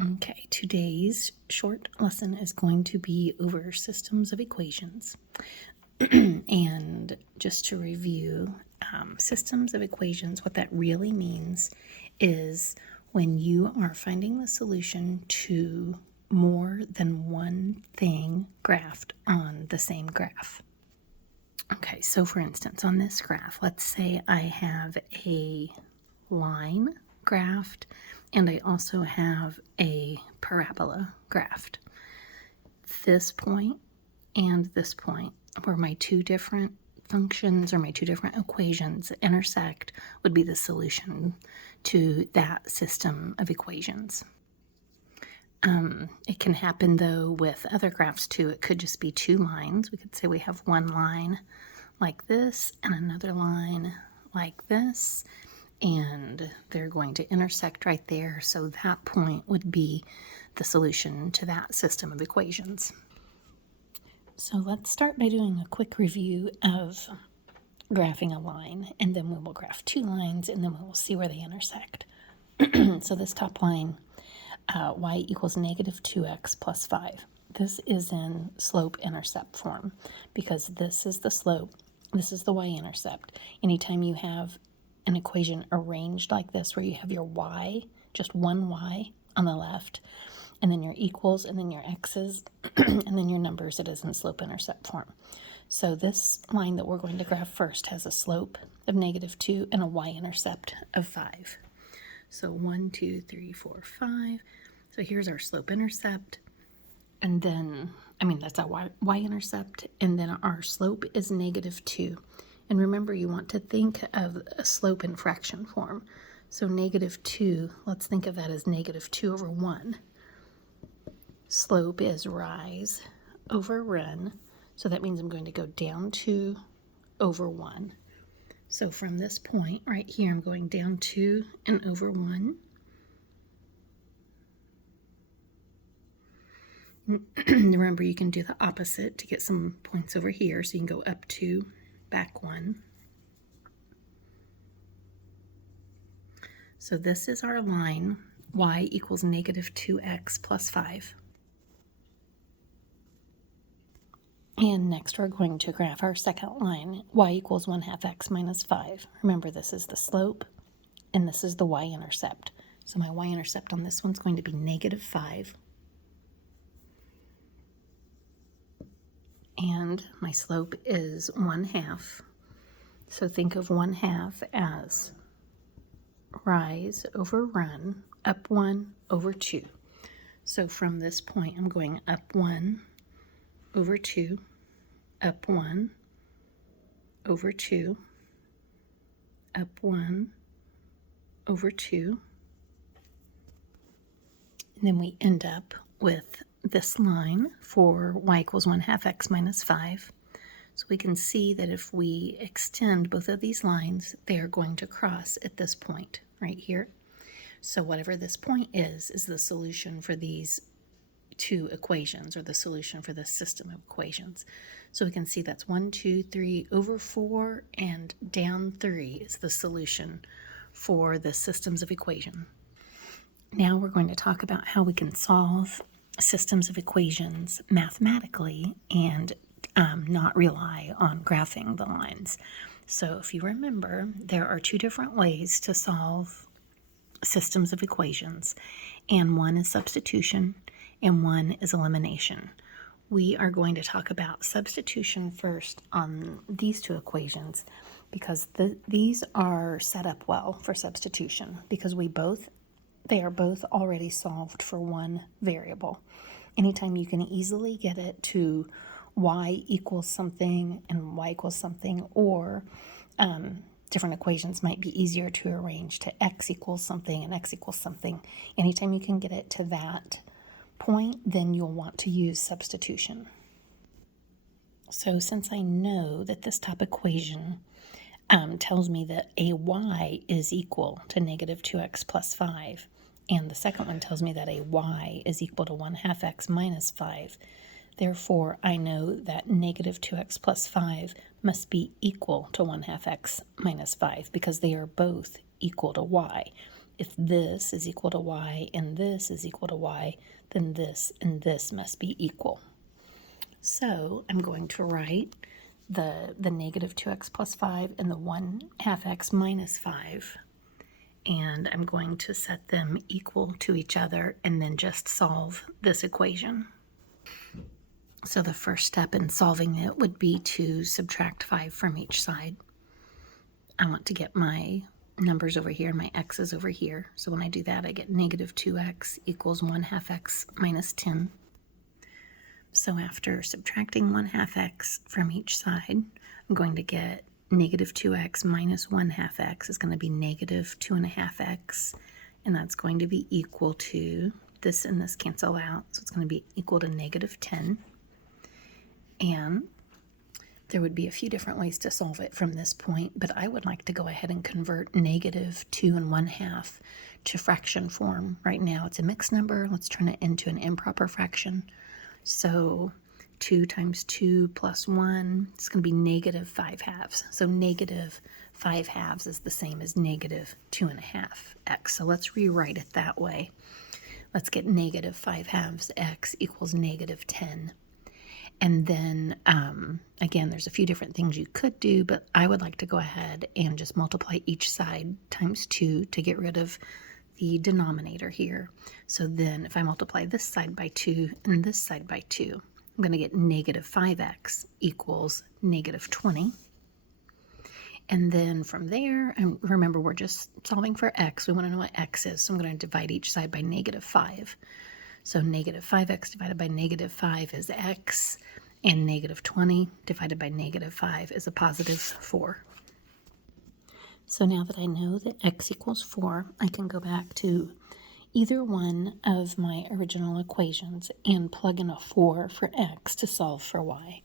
Okay, today's short lesson is going to be over systems of equations. And just to review, systems of equations, what that really means is when you are finding the solution to more than one thing graphed on the same graph. Okay, so for instance, on this graph, let's say I have a line graphed and I also have a parabola graphed. This point and this point, where my two different functions or my two different equations intersect, would be the solution to that system of equations. It can happen though with other graphs too. It could just be two lines. We could say we have one line like this and another line like this, and they're going to intersect right there. So that point would be the solution to that system of equations. So let's start by doing a quick review of graphing a line, and then we will graph two lines, and then we will see where they intersect. So this top line, y equals negative 2x plus 5. This is in slope-intercept form because this is the slope, this is the y-intercept. Anytime you have an equation arranged like this where you have your y, just one y on the left, and then your equals, and then your x's, and then your numbers, it is in slope-intercept form. So this line that we're going to graph first has a slope of negative 2 and a y-intercept of 5. So 1, 2, 3, 4, 5. So here's our slope-intercept, and then, that's our y-intercept, and then our slope is negative 2. And remember, you want to think of a slope in fraction form. So negative 2, let's think of that as negative 2 over 1. Slope is rise over run, so that means I'm going to go down 2 over 1. So from this point right here, I'm going down 2 and over 1. Remember, you can do the opposite to get some points over here, so you can go up 2, back 1. So this is our line, y equals negative 2x plus 5. And next we're going to graph our second line, y equals 1/2 x minus 5. Remember, this is the slope, and this is the y-intercept. So my y-intercept on this one's going to be negative 5. And my slope is 1/2. So think of 1/2 as rise over run, up 1 over 2. So from this point, I'm going up 1 over 2, up 1 over 2, up 1 over 2. And then we end up with this line for y equals 1/2 x minus 5. So we can see that if we extend both of these lines, they are going to cross at this point right here. So whatever this point is the solution for these two equations, or the solution for this system of equations. So we can see that's 1, 2, 3 over 4, and down 3 is the solution for the systems of equation. Now we're going to talk about how we can solve systems of equations mathematically and not rely on graphing the lines. So if you remember, there are two different ways to solve systems of equations, and one is substitution and one is elimination. We are going to talk about substitution first on these two equations because these are set up well for substitution because they are both already solved for one variable. Anytime you can easily get it to y equals something and y equals something, or different equations might be easier to arrange to x equals something and x equals something. Anytime you can get it to that point, then you'll want to use substitution. So since I know that this top equation tells me that a y is equal to negative 2x plus 5, and the second one tells me that a y is equal to 1/2 x minus 5, therefore I know that negative 2x plus 5 must be equal to 1/2 x minus 5 because they are both equal to y. if this is equal to y and this is equal to y, then this and this must be equal. So I'm going to write the negative 2x plus 5 and the 1/2 x minus 5. And I'm going to set them equal to each other and then just solve this equation. So the first step in solving it would be to subtract 5 from each side. I want to get my numbers over here, my x's over here. So when I do that, I get negative 2x equals 1/2 x minus 10. So after subtracting 1/2 x from each side, I'm going to get negative 2x minus 1/2 x is going to be negative 2.5 x, and that's going to be equal to, this and this cancel out, so it's going to be equal to negative 10. And there would be a few different ways to solve it from this point, but I would like to go ahead and convert negative 2 1/2 to fraction form. Right now it's a mixed number. Let's turn it into an improper fraction. So 2 times 2 plus 1, it's going to be negative 5/2. So negative 5/2 is the same as negative 2.5 x. So let's rewrite it that way. Let's get negative 5/2 x equals negative 10. And then, again, there's a few different things you could do, but I would like to go ahead and just multiply each side times 2 to get rid of the denominator here. So then if I multiply this side by 2 and this side by 2, I'm going to get negative 5x equals negative 20. And then from there, and remember we're just solving for x, we want to know what x is, so I'm going to divide each side by negative 5. So negative 5x divided by negative 5 is x, and negative 20 divided by negative 5 is a positive 4. So now that I know that x equals 4, I can go back to either one of my original equations and plug in a 4 for x to solve for y.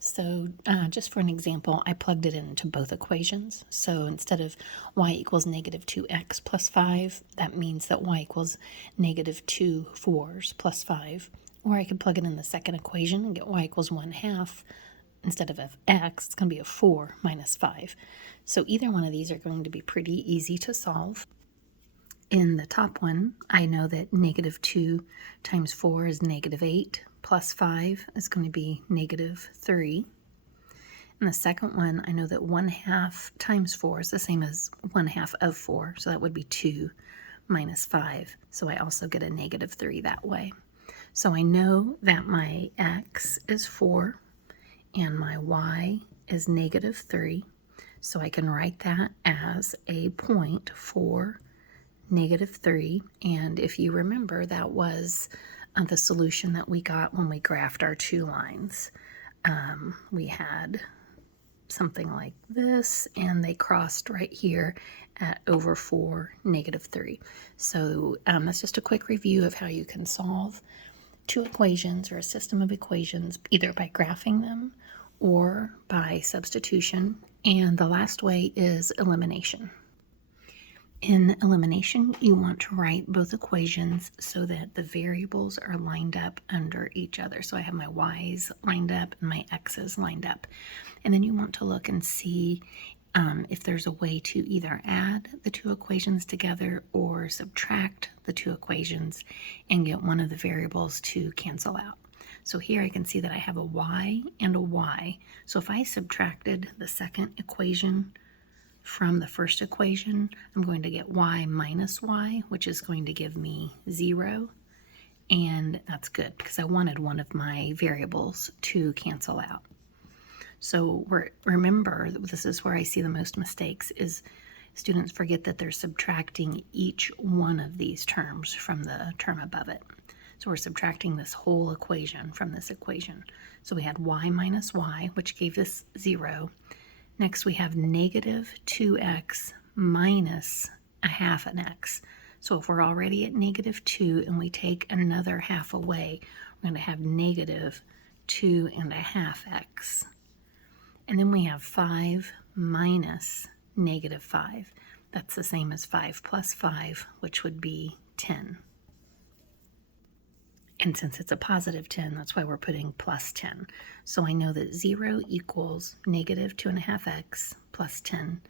So just for an example, I plugged it into both equations. So instead of y equals negative 2x plus 5, that means that y equals negative 2 4s plus 5. Or I could plug it in the second equation and get y equals 1/2. Instead of x, it's going to be a 4 minus 5. So either one of these are going to be pretty easy to solve. In the top one, I know that negative 2 times 4 is negative 8, plus 5 is going to be negative 3. In the second one, I know that 1/2 times 4 is the same as 1/2 of 4, so that would be 2 minus 5. So I also get a negative 3 that way. So I know that my x is 4 and my y is negative 3. So I can write that as a point for negative 3. And if you remember, that was the solution that we got when we graphed our two lines. We had something like this, and they crossed right here at over 4, negative 3. So that's just a quick review of how you can solve two equations or a system of equations, either by graphing them or by substitution. And the last way is elimination. In elimination, you want to write both equations so that the variables are lined up under each other. So I have my y's lined up and my x's lined up. And then you want to look and see if there's a way to either add the two equations together or subtract the two equations and get one of the variables to cancel out. So here I can see that I have a y and a y. So if I subtracted the second equation from the first equation, I'm going to get y minus y, which is going to give me 0. And that's good because I wanted one of my variables to cancel out. So remember, this is where I see the most mistakes, is students forget that they're subtracting each one of these terms from the term above it. So we're subtracting this whole equation from this equation. So we had y minus y, which gave us 0. Next we have negative 2x minus 1/2 an x. So if we're already at negative 2 and we take another half away, we're going to have negative 2.5 x. And then we have 5 minus negative 5. That's the same as 5 plus 5, which would be 10. And since it's a positive 10, that's why we're putting plus 10. So I know that 0 equals negative 2.5 x plus 10.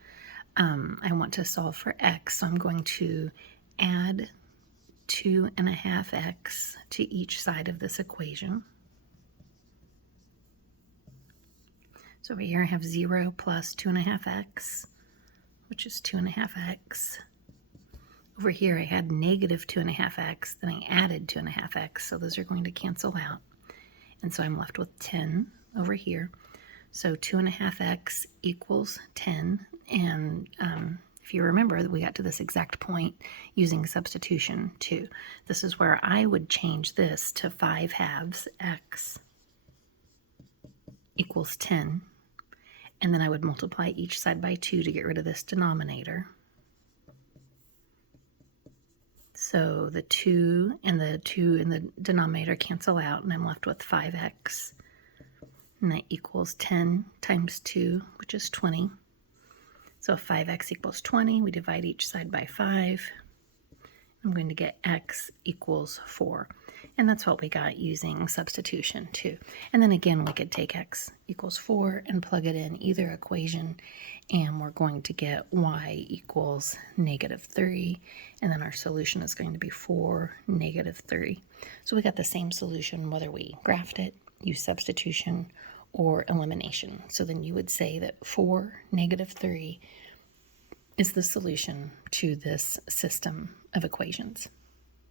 I want to solve for x, so I'm going to add 2.5x to each side of this equation. So over here I have 0 plus 2.5x, which is 2.5x. Over here I had negative 2.5x, then I added 2.5x, so those are going to cancel out. And so I'm left with 10 over here. So 2.5x equals 10, and if you remember, we got to this exact point using substitution too. This is where I would change this to 5/2 x equals 10, and then I would multiply each side by 2 to get rid of this denominator. So the 2 and the denominator cancel out, and I'm left with 5x. And that equals 10 times 2, which is 20. So 5x equals 20. We divide each side by 5. I'm going to get x equals 4. And that's what we got using substitution too. And then again, we could take x equals 4 and plug it in either equation, and we're going to get y equals -3. And then our solution is going to be 4, -3. So we got the same solution whether we graphed it, use substitution, or elimination. So then you would say that 4, -3 is the solution to this system of equations.